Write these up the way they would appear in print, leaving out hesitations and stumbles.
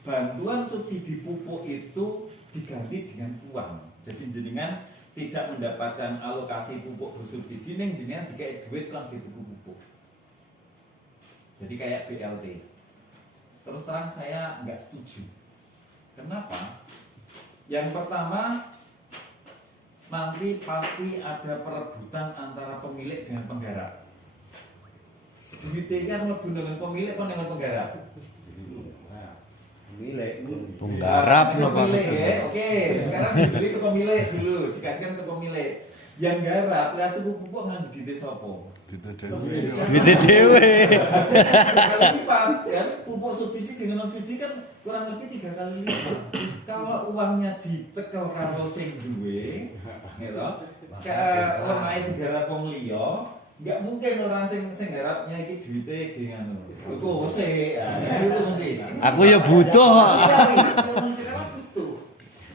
bantuan subsidi pupuk itu diganti dengan uang. Jadi jenengan tidak mendapatkan alokasi pupuk bersubsidi, ning jenengan dikai duit kan gitu pupuk. Jadi kayak BLT. Terus terang saya nggak setuju. Kenapa? Yang pertama, nanti pasti ada perebutan antara pemilik dengan penggarap. Duitnya kan mlebu dengan pemilik kan dengan penggarap. Penggarap pemilik ya. Oke, sekarang dibeli ke pemilik dulu, dikasihkan ke pemilik. Yang garap, lihat tuh pupuk nang duitnya sapa? Duitnya dewe. Kalau lipat kan, pupuk subsidi dengan non subsidi kan kurang lebih 3 kali lipat. Kalau uangnya dicekel karo sing duwe, gitu. Lemahnya digarap wong liya, nggak mungkin orang sing garapnya iki duite iki ngono. Iku wese, itu mungkin. Aku ya butuh. Sekarang butuh.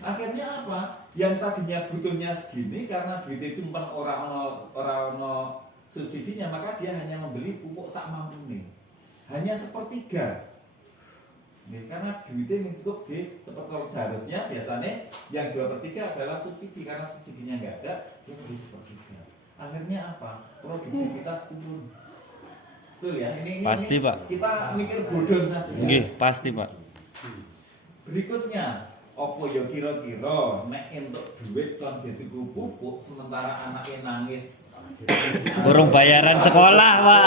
Akhirnya apa? Yang tadinya butuhnya segini karena duitnya cuma orang subsidinya, maka dia hanya membeli pupuk sak mampune. Hanya sepertiga. Nih, karena duitnya cukup di seperti seharusnya biasanya yang 2/3 adalah subsidi, karena subsidinya nggak ada, dia beli sepertiga. Akhirnya apa? Produktivitas turun. Betul ya? Ini Pasti, Pak. Kita mikir bodon saja. Nggih, pasti, Pak. Berikutnya, opo ya kira-kira nek entuk duit kon dituku pupuk sementara anaknya nangis. Burung bayaran sekolah, Pak.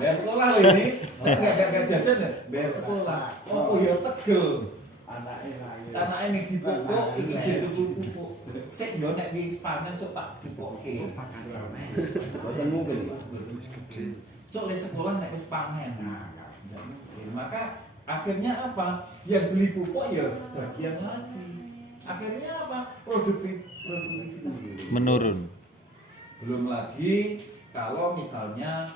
Bayar sekolah loh ini. Enggak jajan ya, bayar sekolah. Opo ya tegel. Anaknya ning dipupuk iki dituku pupuk. Sik yo nek wis panen sok tak dipoke. Boten mungkin. Sok le sekolah nek wis panen. Maka akhirnya apa? Yang beli pupuk ya sebagian lagi. Akhirnya apa? Produktivitas Menurun. belum lagi kalau misalnya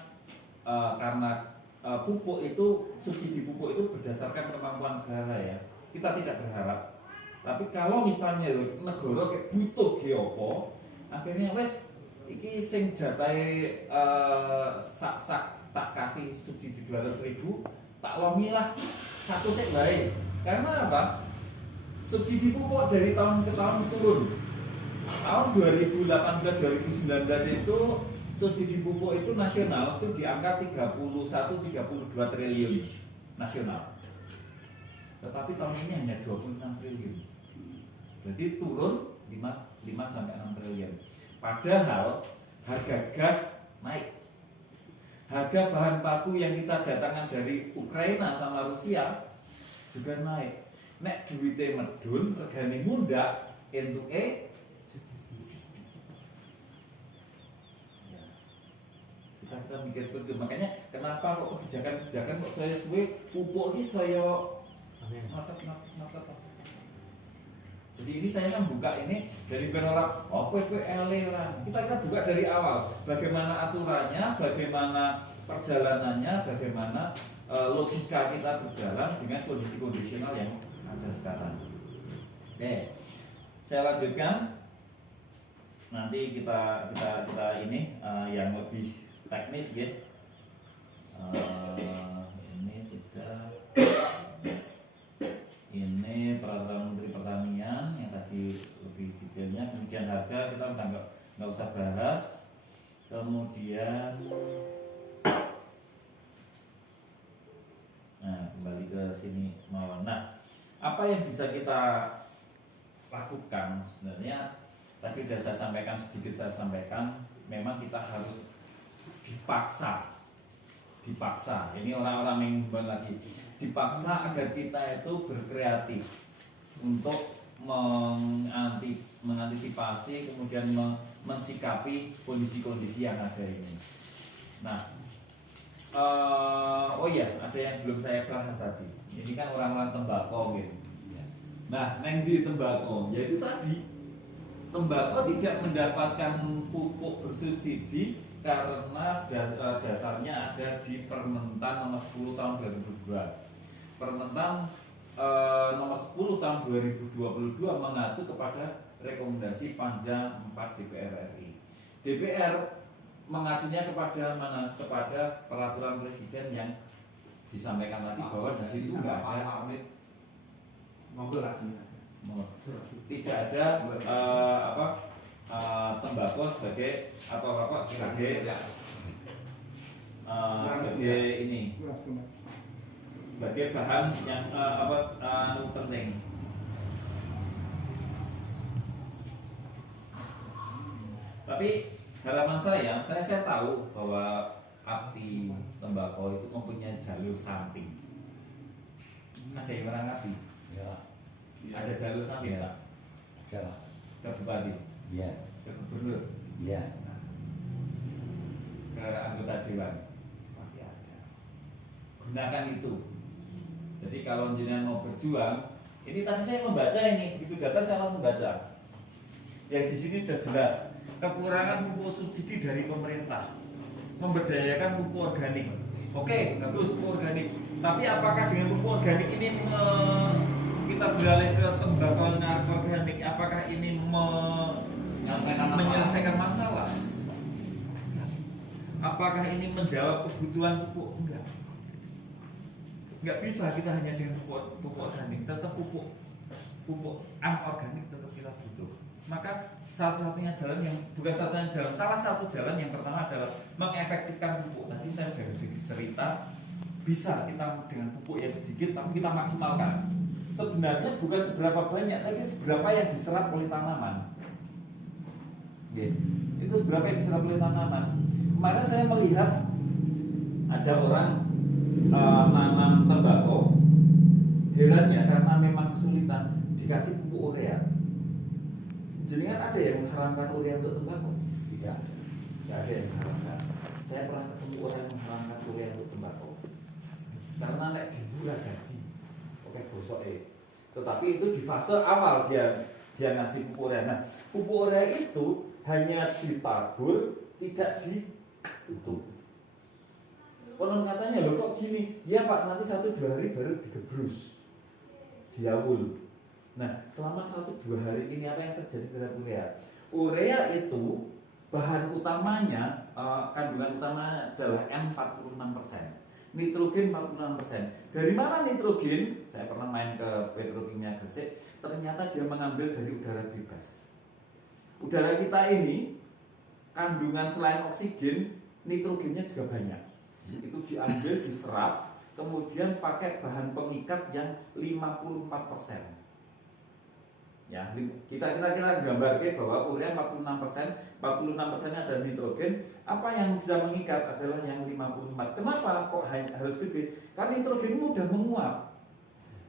karena pupuk itu, subsidi pupuk itu berdasarkan kemampuan negara ya. Kita tidak berharap. Tapi kalau misalnya negara kayak butuh geopo, akhirnya wes iki sing jatahe sak tak kasih subsidi 200.000, tak lomi lah satu sek baik. Karena apa? Subsidi pupuk dari tahun ke tahun turun. Tahun 2018-2019 itu subsidi pupuk itu nasional itu di angka 31-32 triliun nasional. Tetapi tahun ini hanya 26 triliun. Berarti turun 5-6 triliun. Padahal harga gas naik. Harga bahan baku yang kita datangkan dari Ukraina sama Rusia juga naik. Nek duwite medun, regane mundhak, entuke kita mikir seperti itu. Makanya kenapa kok kebijakan kok saya suwe pupuk ini saya mata. Jadi ini saya kan buka ini dari orang PPL kita buka dari awal bagaimana aturannya, bagaimana perjalanannya, bagaimana logika kita berjalan dengan kondisi kondisional yang ada sekarang. Oke, saya lanjutkan. Nanti kita ini yang lebih teknis gitu. Ini sudah, ini peraturan Menteri Pertanian yang tadi lebih detailnya. Kemudian harga kita udah nggak usah bahas. Kemudian, nah kembali ke sini mawon. Nah, apa yang bisa kita lakukan sebenarnya? Tadi sudah saya sampaikan, memang kita harus dipaksa. Ini orang-orang yang lagi dipaksa agar kita itu berkreatif untuk mengantisipasi kemudian mensikapi kondisi-kondisi yang ada ini. Nah, oh iya, ada yang belum saya bahas tadi. Ini kan orang-orang tembakau gitu. Nah, yang di tembakau, yaitu tadi tembakau tidak mendapatkan pupuk bersubsidi karena dasarnya ada di Permentan nomor 10 tahun 2002. Permentan nomor 10 tahun 2022 mengacu kepada rekomendasi Panja 4 DPR RI. DPR mengacunya kepada mana? Kepada peraturan presiden yang disampaikan tadi bahwa di situ nggak ada ngobrol lah sini. Tidak ada tembakau sebagai atau rokok sebagai sebagai ini sebagai bahan yang penting. Tapi harapan saya tahu bahwa api tembakau itu mempunyai jalur samping. Ada yang merangkapi? Ya. Ada jalur samping ya? Jalan. Ke bupati, Ya. ke gubernur, Ya. ke anggota dewan, pasti ada. Gunakan itu. Jadi kalau jenengan mau berjuang, ini tadi saya membaca ini, begitu data saya langsung baca. Yang di sini sudah jelas, kekurangan pupuk subsidi dari pemerintah, memberdayakan pupuk organik. Oke, bagus pupuk organik. Tapi apakah dengan pupuk organik ini kita beralih ke tembakau organik? Apakah ini menyelesaikan masalah? Apakah ini menjawab kebutuhan pupuk? Enggak. Enggak bisa kita hanya dengan pupuk organik, tetap pupuk anorganik tetap kita butuh. Maka satu-satunya jalan yang bukan satu-satunya jalan, salah satu jalan yang pertama adalah mengefektifkan pupuk. Tadi saya sudah sedikit cerita, bisa kita dengan pupuk yang sedikit tapi kita maksimalkan. Sebenarnya bukan seberapa banyak, tapi seberapa yang diserap oleh tanaman. Itu seberapa yang diserap oleh tanaman. Kemarin saya melihat ada orang nanam tembakau, herannya karena memang kesulitan dikasih pupuk urea. Jenengan ada yang mengharamkan urea untuk tembakau? Tidak. Tidak ada yang mengharamkan. Saya pernah ketemu orang yang mengharamkan urea untuk tembakau. Karena nek dimurah gaji, oke bosok Tetapi itu di fase awal dia ngasih pupuk urea. Nah, pupuk urea itu hanya ditabur, tidak ditutup. Konon katanya loh kok gini, ya Pak nanti 1-2 hari baru digebrus, diawul. Nah, selama 1-2 hari ini apa yang terjadi terhadap urea? Urea itu bahan utamanya, kandungan utamanya adalah N46%. Nitrogen 46%. Dari mana nitrogen? Saya pernah main ke Petrokimia Gresik, ternyata dia mengambil dari udara bebas. Udara kita ini kandungan selain oksigen, nitrogennya juga banyak. Itu diambil, diserap, kemudian pakai bahan pengikat yang 54%. Ya, kita gambarkan bahwa urea 46%nya ada nitrogen. Apa yang bisa mengikat adalah yang 54. Kenapa kok harus gede? Karena nitrogen mudah menguap.